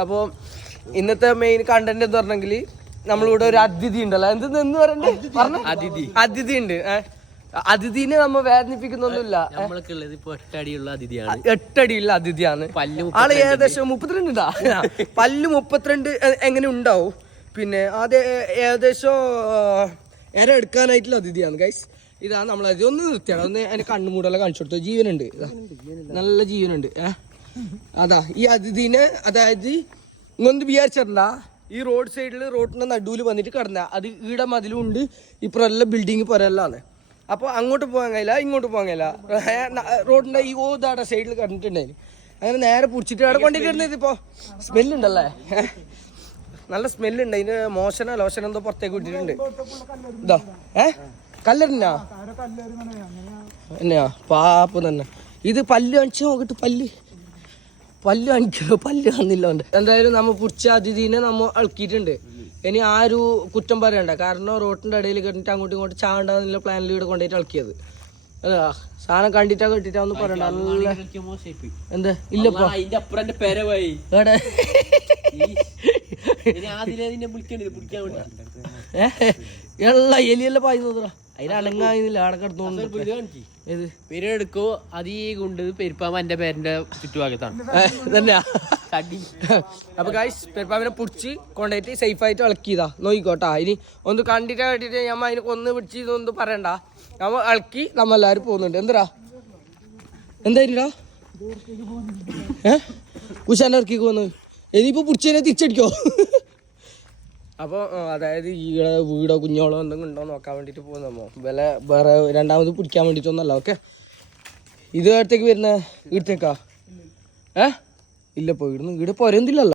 അപ്പോൾ ഇന്നത്തെ main content എന്ന് പറഞ്ഞെങ്കിൽ നമ്മളിവിടെ ഒരു അതിഥി ഉണ്ടല്ലോ, എന്തെന്ന് പറയണ്ടേ, അതിഥി ഉണ്ട്. അതിഥിനെ നമ്മ വേദനിപ്പിക്കുന്നൊന്നുമില്ല. 8 അടിയുള്ള അതിഥിയാണ്. ആള് ഏകദേശം 32 ഉണ്ടാ, പല്ല് 32 എങ്ങനെ ഉണ്ടാവും. പിന്നെ അത് ഏകദേശം ഇര എടുക്കാനായിട്ടുള്ള അതിഥിയാണ് ഗൈസ്. ഇതാണ് നമ്മൾ അതിഥി. ഒന്ന് നിർത്തിയാണ്, ഒന്ന് അതിന് കണ്ണുമൂടെല്ലാം കാണിച്ചു കൊടുത്തു. ജീവനുണ്ട്, നല്ല ജീവനുണ്ട്. അതാ ഈ അതിഥിനെ, അതായത് ഇങ്ങൊന്ന് വിചാരിച്ചിട്ടുണ്ട ഈ റോഡ് സൈഡിൽ റോഡിന്റെ നടുവിൽ വന്നിട്ട് കിടന്ന അത് ഈടെ മതിലും ഉണ്ട്, ഇപ്പുറമെല്ലാം ബിൽഡിങ് പുറമെല്ലാം. അപ്പോൾ അങ്ങോട്ട് പോകാൻ കഴിയില്ല, ഇങ്ങോട്ട് പോകാൻ കഴിയില്ല. റോഡിന്റെ ഈ ഓതാടെ സൈഡിൽ കിടന്നിട്ടുണ്ടായിരുന്നു. അങ്ങനെ നേരെ പിടിച്ചിട്ട് അവിടെ കൊണ്ടിരുന്നത്. ഇപ്പോൾ സ്മെല്ലുണ്ടല്ലേ, നല്ല സ്മെല്ലുണ്ട്. അതിന് മോശനോ ലോശനോ എന്തോ പുറത്തേക്ക് വിട്ടിട്ടുണ്ട്. ഇതാ കല്ലെറിഞ്ഞാ തന്നെയാ പാപ്പ് തന്നെ. ഇത് പല്ല് കാണിച്ച് നോക്കിട്ട് പല്ല് കാണിക്കോ, പല്ല് വന്നില്ല. എന്തായാലും നമ്മ പിടിച്ച അതിഥീനെ നമ്മ ഇളക്കിയിട്ടുണ്ട്. ഇനി ആരും കുറ്റം പറയണ്ട, കാരണം റോഡിന്റെ ഇടയിൽ കിടന്നിട്ട് അങ്ങോട്ടും ഇങ്ങോട്ടും ചാണ്ടാന്നുള്ള പ്ലാനിൽ ഇവിടെ കൊണ്ടുപോയിട്ട് ഇളക്കിയത്. അതാ സാധനം കണ്ടിട്ടാ കേട്ടിട്ടാ ഒന്നും പറയണ്ട. നല്ല എന്താ ഇല്ലപ്പോ എല്ലാ എലിയെല്ലാം പായുന്നതാ, അതിനനങ്ങായില്ല ആടെ കിടന്നോണ്ട്. പേരെടുക്കോ അധികം ഉണ്ട് പെരുപ്പാമ്പ എന്റെ പേരിന്റെ ചുറ്റുഭാഗത്താണ് തന്നെയാ. അപ്പൊ ഗൈസ് പെരുപ്പാമ്പിനെ പിടിച്ച് കൊണ്ടുപോയിട്ട് സേഫ് ആയിട്ട് ഇളക്കിയതാ. നോക്കിക്കോട്ടാ, ഇനി ഒന്ന് കണ്ടിട്ട് കേട്ടിട്ട് ഞമ്മ അതിനെ കൊന്ന് പിടിച്ച് ഇതൊന്നും പറയണ്ട. നമ്മ ഇളക്കി നമ്മെല്ലാരും പോകുന്നുണ്ട്. എന്തായിരുന്നാ കുശാന്റെ ഇറക്കിക്ക് വന്ന് ഇനിയിപ്പോ പിടിച്ചതിനെ തിരിച്ചടിക്കോ. അപ്പോൾ അതായത് ഈടെ വീടോ കുഞ്ഞോളോ എന്തെങ്കിലും ഉണ്ടോ നോക്കാൻ വേണ്ടിയിട്ട് പോകുന്നമ്മോ, വേറെ രണ്ടാമത് പിടിക്കാൻ വേണ്ടിയിട്ടൊന്നല്ല. ഓക്കെ, ഇത് അടുത്തേക്ക് വരുന്ന ഇവിടത്തേക്കാ ഇല്ലപ്പോ ഇവിടുന്ന് ഇവിടെ പോരൊന്നില്ലല്ലോ.